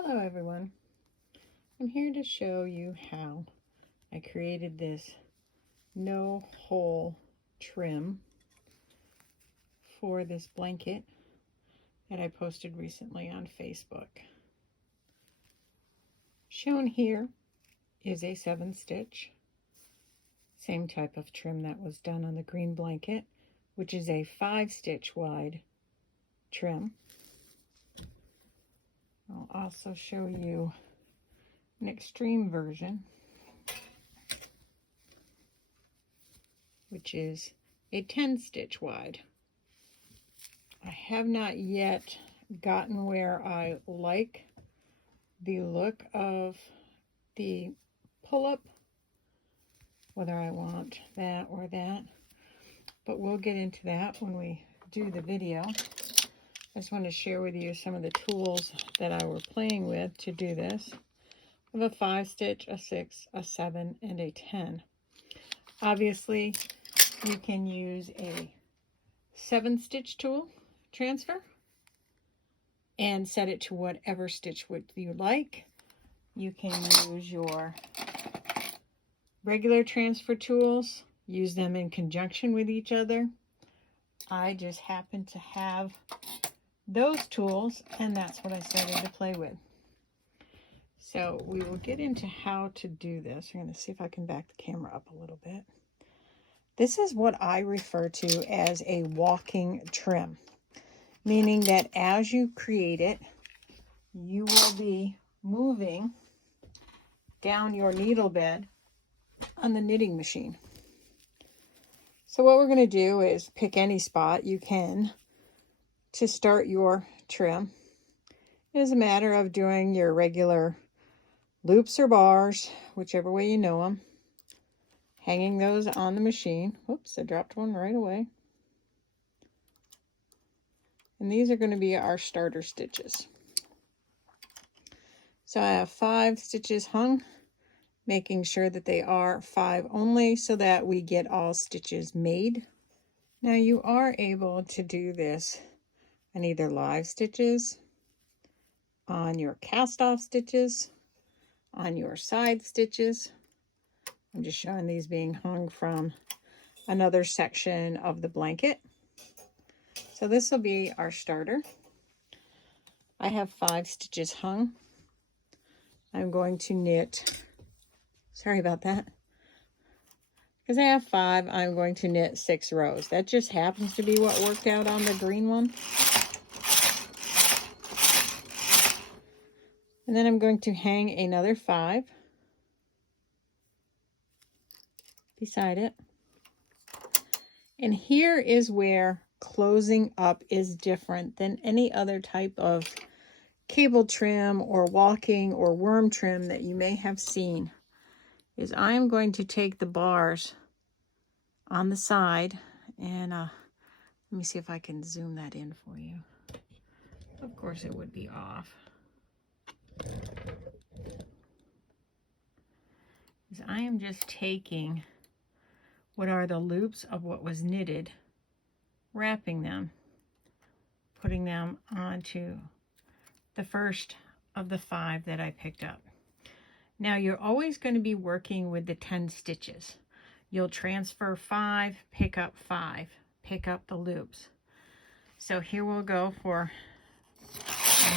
Hello everyone. I'm here to show you how I created this no hole trim for this blanket that I posted recently on Facebook. Shown here is a 7-stitch, same type of trim that was done on the green blanket, which is a 5-stitch wide trim. I'll also show you an extreme version, which is a 10-stitch wide. I have not yet gotten where I like the look of the pull-up, whether I want that or that, but we'll get into that when we do the video. I just want to share with you some of the tools that I were playing with to do this. I have a 5-stitch, a 6, a 7, and a 10. Obviously, you can use a 7-stitch tool transfer and set it to whatever stitch width you like. You can use your regular transfer tools, use them in conjunction with each other. I just happen to have those tools, and that's what I started to play with. So we will get into how to do this. I'm going to see if I can back the camera up a little bit. This is what I refer to as a walking trim, meaning that as you create it, you will be moving down your needle bed on the knitting machine. So what we're going to do is pick any spot you can to start your trim. It is a matter of doing your regular loops or bars, whichever way you know them, hanging those on the machine. Whoops, I dropped one right away. And these are going to be our starter stitches. So I have 5 stitches hung, making sure that they are 5 only so that we get all stitches made. Now you are able to do this on either live stitches, on your cast off stitches, on your side stitches. I'm just showing these being hung from another section of the blanket. So this will be our starter. I have 5 stitches hung. I'm going to knit, sorry about that, because I have 5, I'm going to knit 6 rows. That just happens to be what worked out on the green one. And then I'm going to hang another 5 beside it. And here is where closing up is different than any other type of cable trim or walking or worm trim that you may have seen. Is I'm going to take the bars on the side and let me see if I can zoom that in for you. Of course it would be off. Is I am just taking what are the loops of what was knitted, wrapping them, putting them onto the first of the 5 that I picked up. Now you're always going to be working with the 10 stitches. You'll transfer 5, pick up 5, pick up the loops. So here we'll go for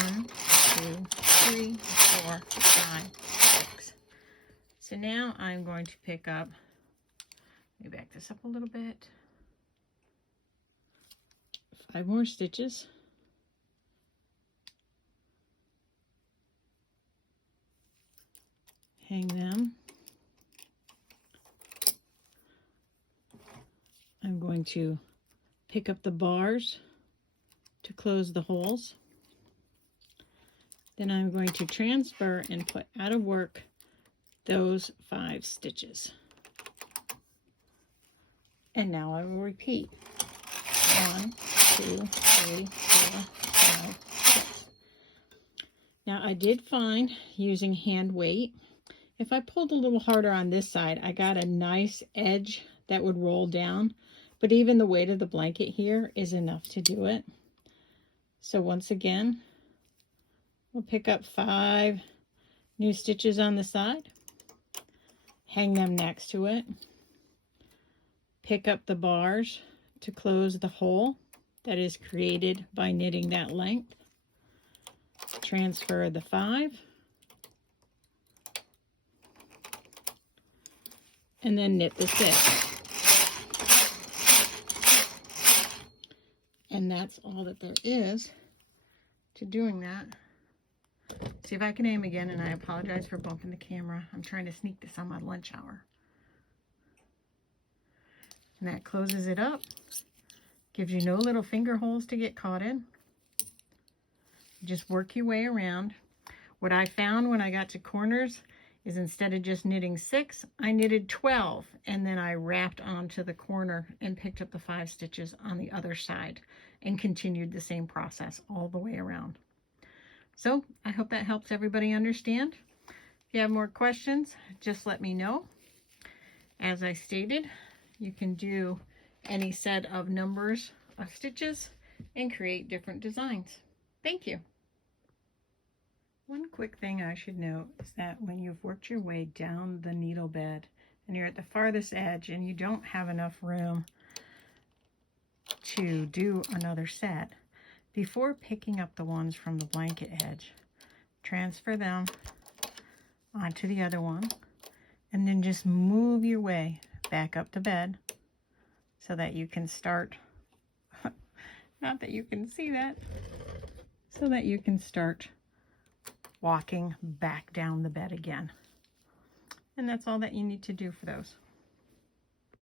1, 2, 3, 4, 5, 6. So now I'm going to pick up, let me back this up a little bit, 5 more stitches. Hang them. I'm going to pick up the bars to close the holes. Then I'm going to transfer and put out of work those 5 stitches. And now I will repeat. 1, 2, 3, 4, 5, 6. Now I did find, using hand weight, if I pulled a little harder on this side, I got a nice edge that would roll down, but even the weight of the blanket here is enough to do it. So once again, We'll pick up 5 new stitches on the side, hang them next to it, pick up the bars to close the hole that is created by knitting that length, transfer the 5, and then knit the 6. And that's all that there is to doing that. See if I can aim again, and I apologize for bumping the camera. I'm trying to sneak this on my lunch hour. And that closes it up. Gives you no little finger holes to get caught in. Just work your way around. What I found when I got to corners is instead of just knitting 6, I knitted 12, and then I wrapped onto the corner and picked up the 5 stitches on the other side and continued the same process all the way around. So I hope that helps everybody understand. If you have more questions, just let me know. As I stated, you can do any set of numbers of stitches and create different designs. Thank you. One quick thing I should note is that when you've worked your way down the needle bed and you're at the farthest edge and you don't have enough room to do another set, before picking up the ones from the blanket edge, transfer them onto the other one and then just move your way back up to bed so that you can start, not that you can see that, so that you can start walking back down the bed again. And that's all that you need to do for those.